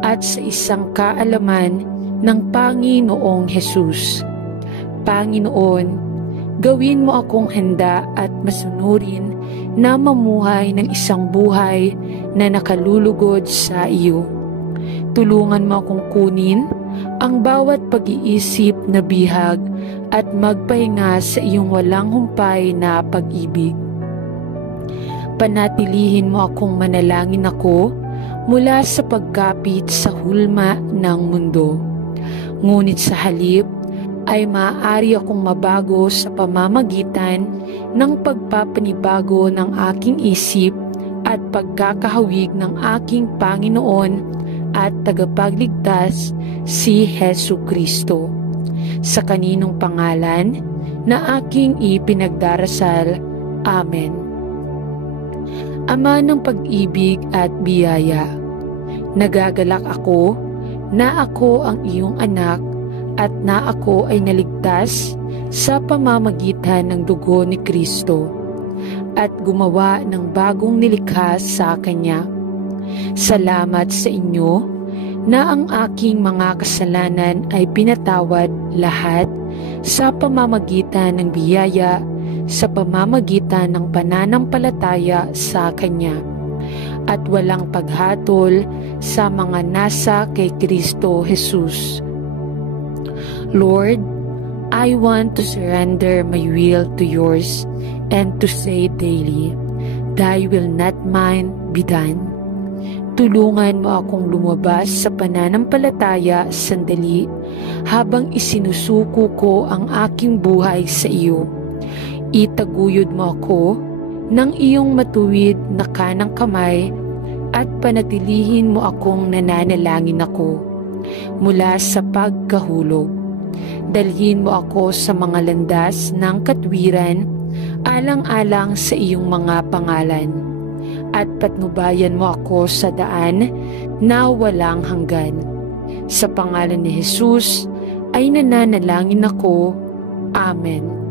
at sa isang kaalaman ng Panginoong Hesus. Panginoon, gawin mo akong handa at masunurin na mamuhay ng isang buhay na nakalulugod sa iyo. Tulungan mo akong kunin ang bawat pag-iisip na bihag at magpahinga sa iyong walang humpay na pag-ibig. Panatilihin mo akong manalangin ako mula sa pagkapit sa hulma ng mundo. Ngunit sa halip, ay maaari akong mabago sa pamamagitan ng pagpapanibago ng aking isip at pagkakahawig ng aking Panginoon at tagapagligtas si Hesu Kristo. Sa kaninong pangalan na aking ipinagdarasal. Amen. Ama ng pag-ibig at biyaya, nagagalak ako na ako ang iyong anak at na ako ay naligtas sa pamamagitan ng dugo ni Kristo at gumawa ng bagong nilikha sa Kanya. Salamat sa inyo na ang aking mga kasalanan ay pinatawad lahat sa pamamagitan ng biyaya sa pamamagitan ng pananampalataya sa Kanya at walang paghatol sa mga nasa kay Kristo Jesus. Lord, I want to surrender my will to yours and to say daily, Thy will not mine be done. Tulungan mo akong lumabas sa pananampalataya sandali habang isinusuko ko ang aking buhay sa iyo. Itaguyod mo ako ng iyong matuwid na kanang kamay at panatilihin mo akong nananalangin ako mula sa pagkahulog. Dalhin mo ako sa mga landas ng katwiran alang-alang sa iyong mga pangalan at patnubayan mo ako sa daan na walang hanggan. Sa pangalan ni Jesus ay nananalangin ako. Amen.